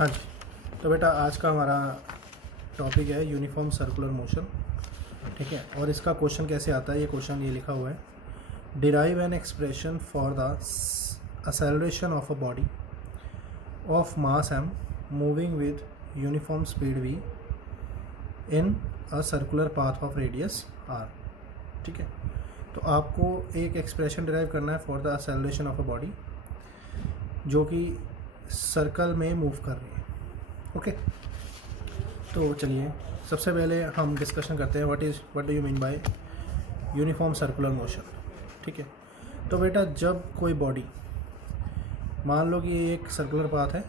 हाँ जी। तो बेटा आज का हमारा टॉपिक है यूनिफॉर्म सर्कुलर मोशन। ठीक है, और इसका क्वेश्चन कैसे आता है, ये क्वेश्चन ये लिखा हुआ है, derive an expression for the acceleration of a body of mass m moving with uniform speed v in a circular path of radius r। ठीक है, तो आपको एक एक्सप्रेशन डिराइव करना है for the acceleration of a body जो कि circle में मूव कर रही है। ओके, तो चलिए सबसे पहले हम डिस्कशन करते हैं what do you mean by uniform circular motion. ठीक है, तो बेटा जब कोई बॉडी, मान लो कि ये एक सर्कुलर पाथ है,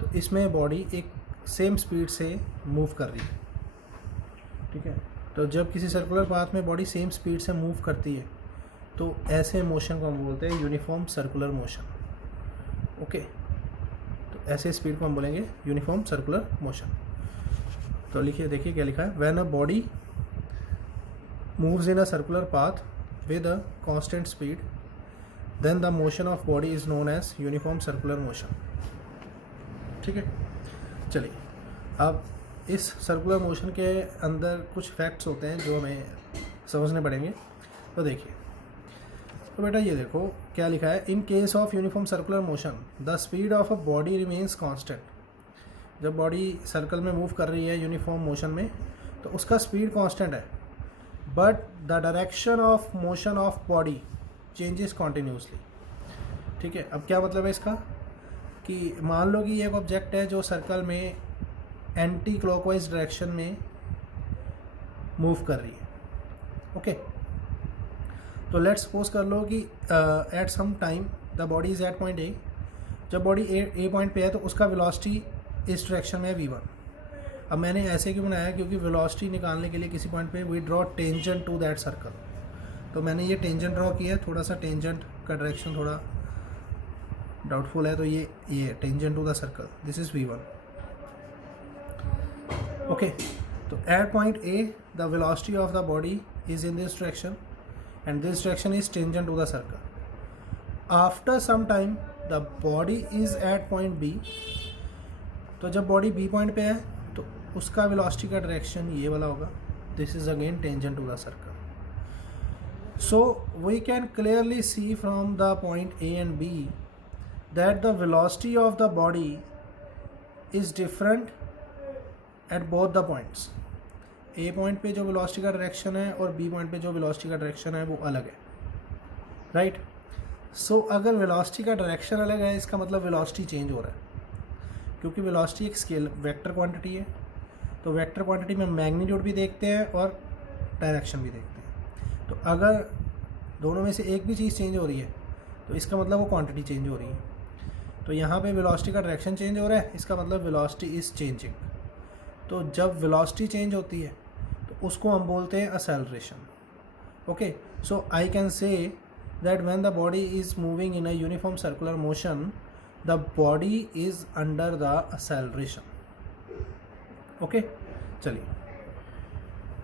तो इसमें बॉडी एक सेम स्पीड से मूव कर रही है। ठीक है, तो जब किसी सर्कुलर पाथ में बॉडी सेम स्पीड से मूव करती है तो ऐसे मोशन को हम बोलते हैं यूनिफॉर्म सर्कुलर मोशन। ओके, तो ऐसे स्पीड को हम बोलेंगे यूनिफॉर्म सर्कुलर मोशन। तो लिखिए, देखिए क्या लिखा है, when a body moves in a circular path with a constant speed then the motion of body is known as uniform circular motion. ठीक है, चलिए अब इस सर्कुलर मोशन के अंदर कुछ फैक्ट्स होते हैं जो हमें समझने पड़ेंगे। तो देखिए, तो बेटा ये देखो क्या लिखा है, in case of uniform circular motion the speed of a body remains constant. जब बॉडी सर्कल में मूव कर रही है यूनिफॉर्म मोशन में तो उसका स्पीड कांस्टेंट है, but the direction of motion of body changes continuously. ठीक है, अब क्या मतलब है इसका कि मान लो कि एक ऑब्जेक्ट है जो सर्कल में एंटी क्लॉकवाइज डायरेक्शन में मूव कर रही है। ओके, तो लेट्स सपोज कर लो कि at some time the body is at point A. जब बॉडी ए पॉइंट पे है तो उसका वेलोसिटी इस डायरेक्शन में है v1। अब मैंने ऐसे क्यों बनाया, क्योंकि वेलोसिटी निकालने के लिए किसी पॉइंट पे we draw tangent to that circle. तो मैंने ये टेंजेंट ड्रॉ किया है, थोड़ा सा टेंजेंट का डायरेक्शन थोड़ा डाउटफुल है, तो ये tangent to the circle, this is v1। Okay, तो at point A the velocity of the body is in this direction and this direction is tangent to the circle. After some time the body is at point B। तो जब body B point पे है तो उसका velocity का direction ये वाला होगा, this is again tangent to the circle. So we can clearly see from the point A and B that the velocity of the body is different at both the points। A point पे जो velocity का direction है और B point पे जो velocity का direction है वो अलग है, राइट। सो अगर वेलोसिटी का डायरेक्शन अलग है इसका मतलब वेलोसिटी चेंज हो रहा है, क्योंकि वेलोसिटी एक स्केल वेक्टर क्वांटिटी है। तो वेक्टर क्वांटिटी में मैग्नीट्यूड भी देखते हैं और डायरेक्शन भी देखते हैं। तो अगर दोनों में से एक भी चीज़ चेंज हो रही है तो इसका मतलब वो क्वांटिटी चेंज हो रही है। तो यहाँ पे वेलोसिटी का डायरेक्शन चेंज हो रहा है, इसका मतलब वेलोसिटी इज़ चेंजिंग। तो जब वेलोसिटी चेंज होती है तो उसको हम बोलते हैं acceleration. Okay, so I can say that when the body is moving in a uniform circular motion the body is under the acceleration. Okay, चलिए,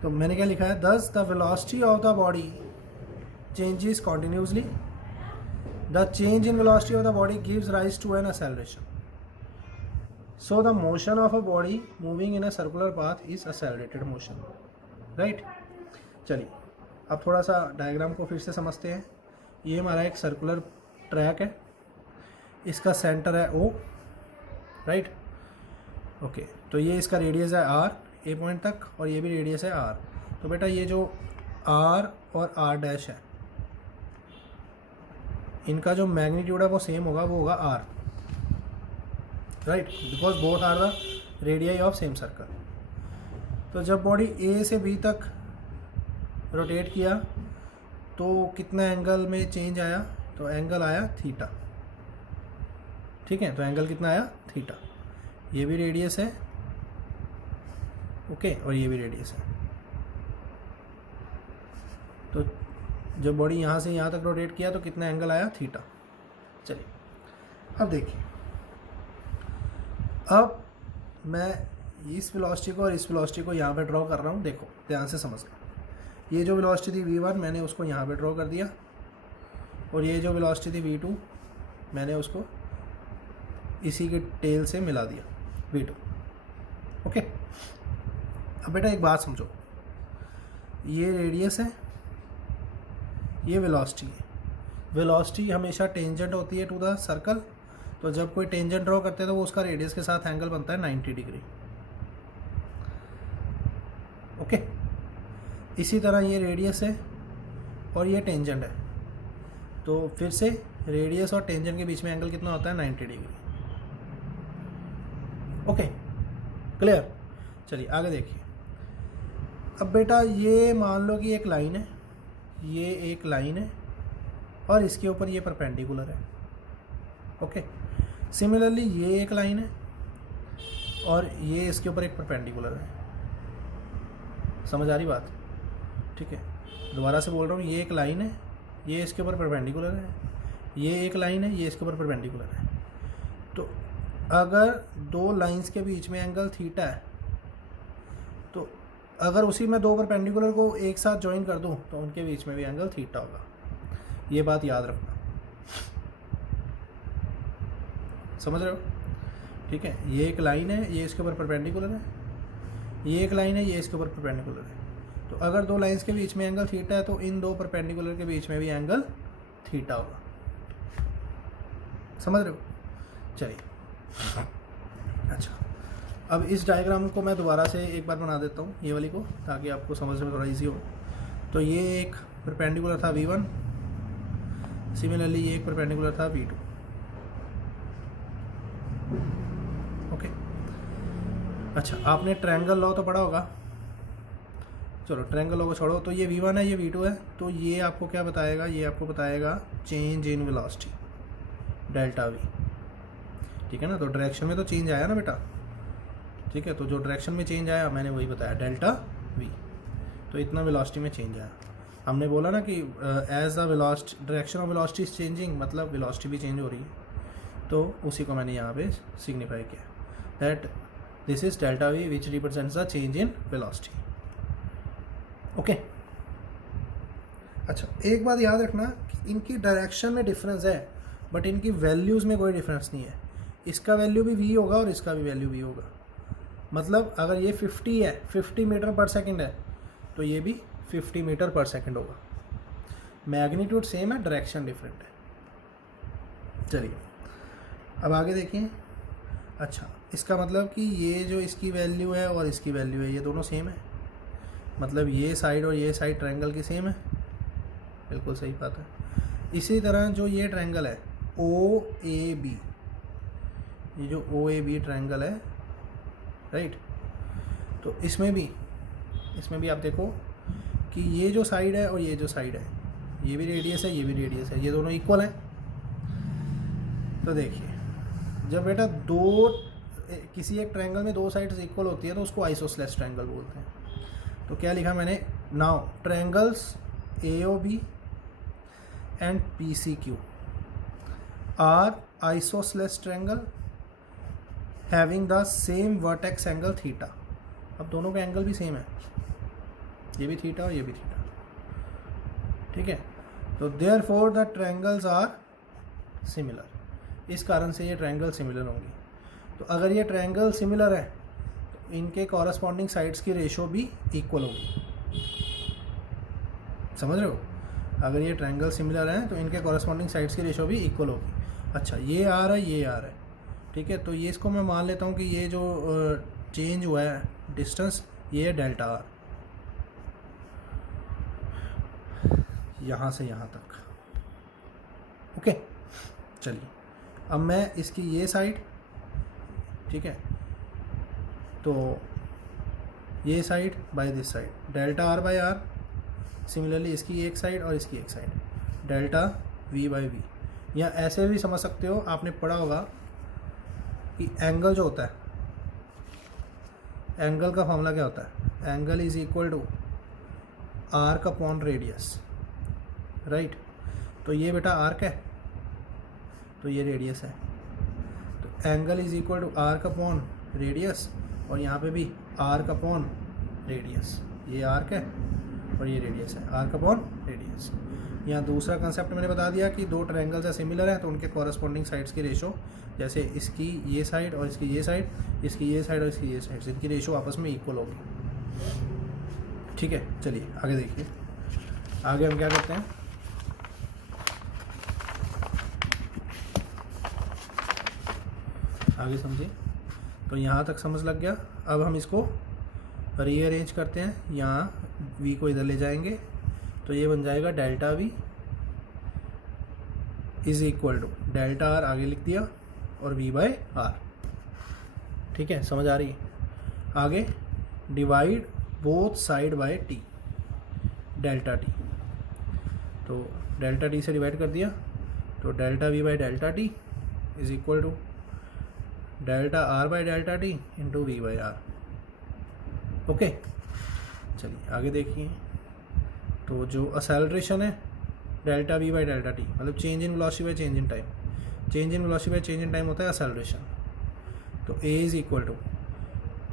तो मैंने क्या लिखा है, thus the velocity of the body changes continuously, the change in velocity of the body gives rise to an acceleration. So the motion of a body moving in a circular path is accelerated motion, right। चलिए अब थोड़ा सा diagram को फिर से समझते हैं। ये हमारा एक सर्कुलर ट्रैक है, इसका सेंटर है O, राइट। ओके, तो ये इसका रेडियस है R ए पॉइंट तक और ये भी रेडियस है R। तो बेटा ये जो R और R डैश है इनका जो मैग्नीट्यूड है वो सेम होगा, वो होगा R, right, because both are the radii of same circle. तो जब बॉडी ए से बी तक रोटेट किया तो कितना एंगल में चेंज आया, तो एंगल आया थीटा। ठीक है, तो एंगल कितना आया, थीटा। ये भी रेडियस है, ओके, और ये भी रेडियस है। तो जब बॉडी यहाँ से यहाँ तक रोटेट किया तो कितना एंगल आया, थीटा। चलिए अब देखिए, अब मैं इस वेलोसिटी को और इस वेलोसिटी को यहाँ पे ड्रॉ कर रहा हूँ। देखो ध्यान से समझना, ये जो वेलोसिटी थी v1 मैंने उसको यहाँ पे ड्रॉ कर दिया, और ये जो वेलोसिटी थी v2 मैंने उसको इसी के टेल से मिला दिया। v2। ओके, अब बेटा एक बात समझो, ये रेडियस है, ये वेलोसिटी है। वेलोसिटी हमेशा टेंजेंट होती है टू द सर्कल, तो जब कोई टेंजेंट ड्रॉ करते हैं तो वो उसका रेडियस के साथ एंगल बनता है 90 डिग्री। ओके, इसी तरह ये रेडियस है और ये टेंजेंट है, तो फिर से रेडियस और टेंजेंट के बीच में एंगल कितना होता है 90 डिग्री। Okay, clear. चलिए आगे देखिए। अब बेटा ये मान लो कि एक लाइन है, ये एक लाइन है और इसके ऊपर ये परपेंडिकुलर है। ओके, सिमिलरली ये एक लाइन है और ये इसके ऊपर एक परपेंडिकुलर है। समझ आ रही बात? ठीक है, दोबारा से बोल रहा हूँ, ये एक लाइन है, ये इसके ऊपर परपेंडिकुलर है, ये एक लाइन है, ये इसके ऊपर परपेंडिकुलर है। तो अगर दो लाइंस के बीच में एंगल थीटा है, तो अगर उसी में दो परपेंडिकुलर को एक साथ ज्वाइन कर दूं तो उनके बीच में भी एंगल थीटा होगा। ये बात याद रखना, समझ रहे हो? ठीक है, ये एक लाइन है, ये इसके ऊपर परपेंडिकुलर है, ये एक लाइन है, ये इसके ऊपर परपेंडिकुलर है। तो अगर दो लाइंस के बीच में एंगल थीटा है तो इन दो परपेंडिकुलर के बीच में भी एंगल थीटा होगा। समझ रहे हो? चलिए, अच्छा, अब इस डायग्राम को मैं दोबारा से एक बार बना देता हूँ, ये वाली को, ताकि आपको समझने में थोड़ा इजी हो। तो ये एक परपेंडिकुलर था v1, सिमिलरली ये एक परपेंडिकुलर था v2। ओके, अच्छा, आपने ट्रायंगल लॉ तो पढ़ा होगा। चलो ट्रायंगल लॉ को छोड़ो, तो ये v1 है, ये v2 है, तो ये आपको क्या बताएगा? ये आपको बताएगा change in velocity, delta v। ठीक है ना, तो डायरेक्शन में तो चेंज आया ना बेटा। ठीक है, तो जो डायरेक्शन में चेंज आया मैंने वही बताया, डेल्टा v। तो इतना वेलोसिटी में चेंज आया। हमने बोला ना कि as the velocity, direction of velocity is changing, मतलब वेलोसिटी भी चेंज हो रही है। तो उसी को मैंने यहाँ पे सिग्निफाई किया, that this is delta v which represents the change in velocity. Okay, अच्छा, एक बात याद रखना कि इनकी डायरेक्शन में डिफरेंस है, बट इनकी वैल्यूज़ में कोई डिफरेंस नहीं है। इसका वैल्यू भी v होगा और इसका भी वैल्यू v होगा। मतलब अगर ये 50 है, 50 मीटर पर सेकंड है, तो ये भी 50 मीटर पर सेकंड होगा। मैग्नीट्यूड सेम है, डायरेक्शन डिफरेंट है। चलिए अब आगे देखिए। अच्छा, इसका मतलब कि ये जो इसकी वैल्यू है और इसकी वैल्यू है, ये दोनों सेम है। मतलब ये साइड और ये साइड ट्रायंगल की सेम है। बिल्कुल सही बात है। इसी तरह जो ये ट्रायंगल है OAB, ये जो OAB ट्रायंगल है, राइट, तो इसमें भी आप देखो कि ये जो साइड है और ये जो साइड है, ये भी रेडियस है, ये भी रेडियस है, ये दोनों इक्वल हैं। तो देखिए, जब बेटा किसी एक ट्रायंगल में दो साइड्स इक्वल होती है तो उसको आइसोसेलेस ट्रायंगल बोलते हैं। तो क्या लिखा मैंने? Now triangles AOB and PCQ are isosceles triangle having the same vertex angle theta. अब दोनों के एंगल भी सेम है, ये भी थीटा और ये भी थीटा। ठीक है, तो therefore the triangles are similar. इस कारण से ये ट्रायंगल सिमिलर होंगी। तो अगर ये ट्रायंगल सिमिलर है तो इनके कॉरस्पॉन्डिंग साइड्स की रेशो भी इक्वल होगी। समझ रहे हो? अगर ये ट्रायंगल सिमिलर है तो इनके कॉरस्पॉन्डिंग साइड्स की रेशो भी इक्वल होगी। अच्छा, ये आर है, ये आर है, ठीक है, तो ये इसको मैं मान लेता हूँ कि ये जो चेंज हुआ है डिस्टेंस, ये है डेल्टा आर, यहाँ से यहाँ तक। ओके, चलिए अब मैं इसकी ये साइड, ठीक है, तो ये side by this side, delta r by r. Similarly इसकी एक साइड और इसकी एक side, delta v by v. या ऐसे भी समझ सकते हो, आपने पढ़ा होगा कि एंगल जो होता है, एंगल का फॉर्मूला क्या होता है? Angle is equal to arc upon radius, right. तो ये बेटा आर्क है, तो ये रेडियस है, तो angle is equal to arc upon radius, और यहाँ पे भी आर्क अपॉन रेडियस। ये आर्क है और ये रेडियस है, आर्क अपॉन रेडियस। यहाँ दूसरा कंसेप्ट मैंने बता दिया कि दो ट्रायंगल्स है सिमिलर हैं तो उनके कॉरस्पॉन्डिंग साइड्स की रेशो, जैसे इसकी ये साइड और इसकी ये साइड, इसकी ये साइड और इसकी ये साइड, इनकी रेशो आपस में इक्वल होगी। ठीक है, चलिए आगे देखिए। आगे हम क्या करते हैं, आगे समझिए। तो यहाँ तक समझ लग गया। अब हम इसको रीअरेंज करते हैं, यहाँ v को इधर ले जाएंगे तो ये बन जाएगा delta v is equal to delta r, आगे लिख दिया, और v बाय आर। ठीक है, समझ आ रही है। आगे divide both side by t, delta t, तो डेल्टा t से डिवाइड कर दिया तो delta v by delta t is equal to delta r by delta t into v by R. Okay, चलिए आगे देखिए। तो जो असैलरेशन है delta v by delta t, मतलब change in velocity by change in time, change in velocity by change in time होता है acceleration. तो a is equal to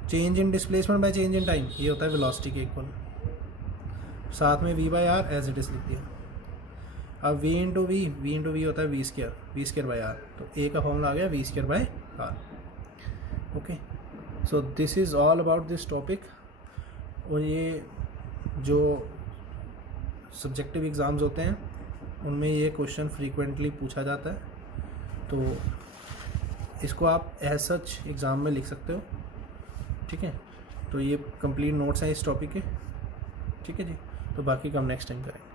change in displacement by change in time, ये होता है velocity के equal, साथ में v by r as it is लिख दिया। अब v इंटू वी होता है वी स्क्र बाई आर, तो a का फॉर्मूला आ गया v square by r. Okay, so this is all about this topic. और ये जो सब्जेक्टिव एग्ज़ाम्स होते हैं उनमें ये क्वेश्चन फ्रीक्वेंटली पूछा जाता है, तो इसको आप एज सच एग्ज़ाम में लिख सकते हो। ठीक है, तो ये कंप्लीट नोट्स हैं इस टॉपिक के। ठीक है जी, तो बाकी का हम नेक्स्ट टाइम करेंगे।